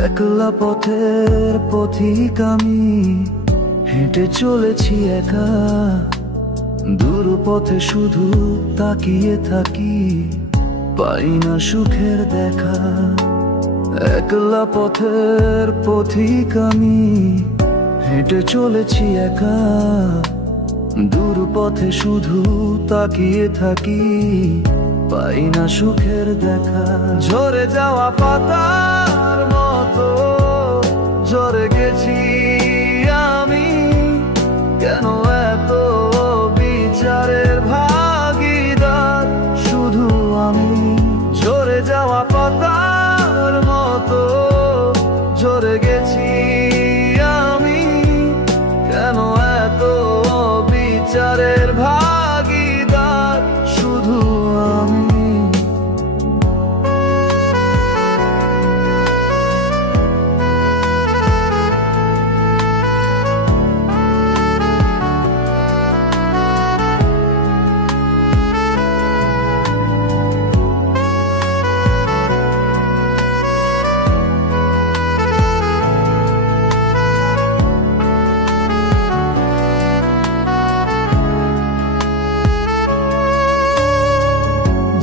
একলা পথের পথিক আমি, হেঁটে চলেছি একা। দূর পথে শুধু তাকিয়ে থাকি, পাই না সুখের দেখা। একলা পথের পথিক আমি, হেঁটে চলেছি একা। দূর পথে শুধু তাকিয়ে থাকি, পাই না সুখের দেখা। ঝরে যাওয়া পাতার মতো ঝরে গেছি আমি, কেন এত বিচারের ভাগীদার শুধু আমি। ঝরে যাওয়া পাতার মতো ঝরে গেছি আমি, কেন এত বিচারের ভাগীদার শুধু আমি।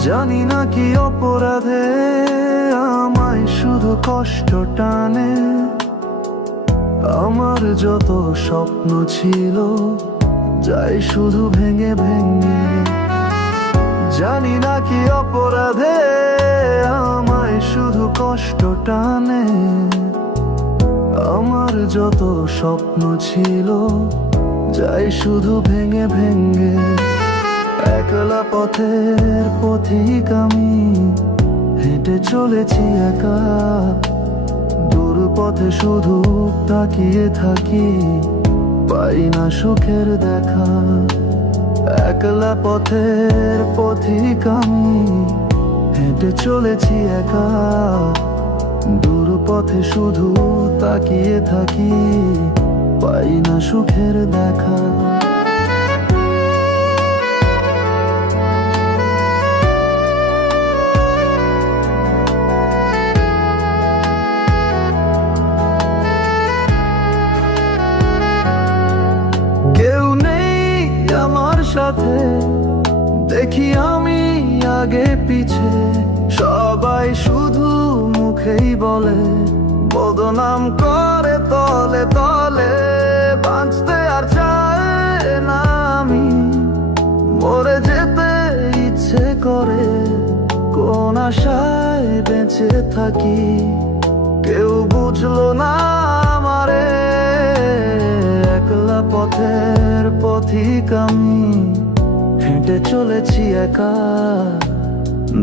জানি না কি অপরাধে আমায় শুধু কষ্ট টানে। আমার যত স্বপ্ন ছিল যাই শুধু ভেঙে ভেঙে। জানি না কি অপরাধে আমায় শুধু কষ্ট টানে। আমার যত স্বপ্ন ছিল যাই শুধু ভেঙে ভেঙে। একলা পথের পথিক আমি, হেঁটে চলেছি একা। দূর পথে শুধু তাকিয়ে থাকি, পাই না সুখের দেখা। একলা পথের পথিক আমি, হেঁটে চলেছি একা। দূর পথে শুধু তাকিয়ে থাকি, পাই না সুখের দেখা। কেউ নেই আমার সাথে, দেখি আমি আগে পিছে। সবাই শুধু মুখেই বলে, বদনাম করে তলে তলে। বাঁচতে আর চায় না আমি, মরে যেতে ইচ্ছে করে। কোন আশায় বেঁচে থাকি, কেউ বুঝলো না আমারে। একলা পথের পথিক আমি, হেঁটে চলেছি একা।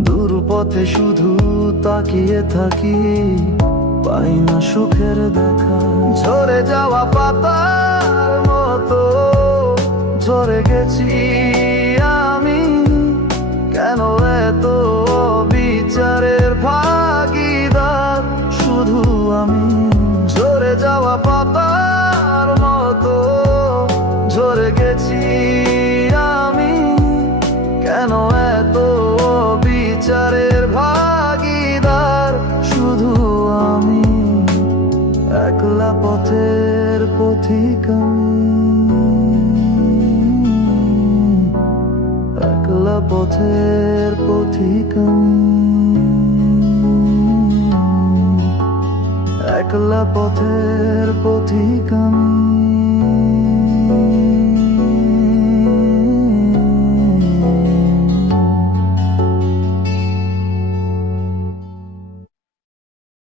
দূর পথে শুধু তাকিয়ে থাকি, পাই না সুখের দেখা। ঝরে যাওয়া পাতার মতো ঝরে গেছি আমি, কেন এত বিচারের ভাগীদার শুধু আমি। ঝরে যাওয়া পাতার মতো ঝরে গেছি আমি, কেন এত বিচারের ভাগীদার শুধু আমি। একলা পথের পথিক আমি, একলা পথের পথিক আমি, একলা পথের পথিক আমি।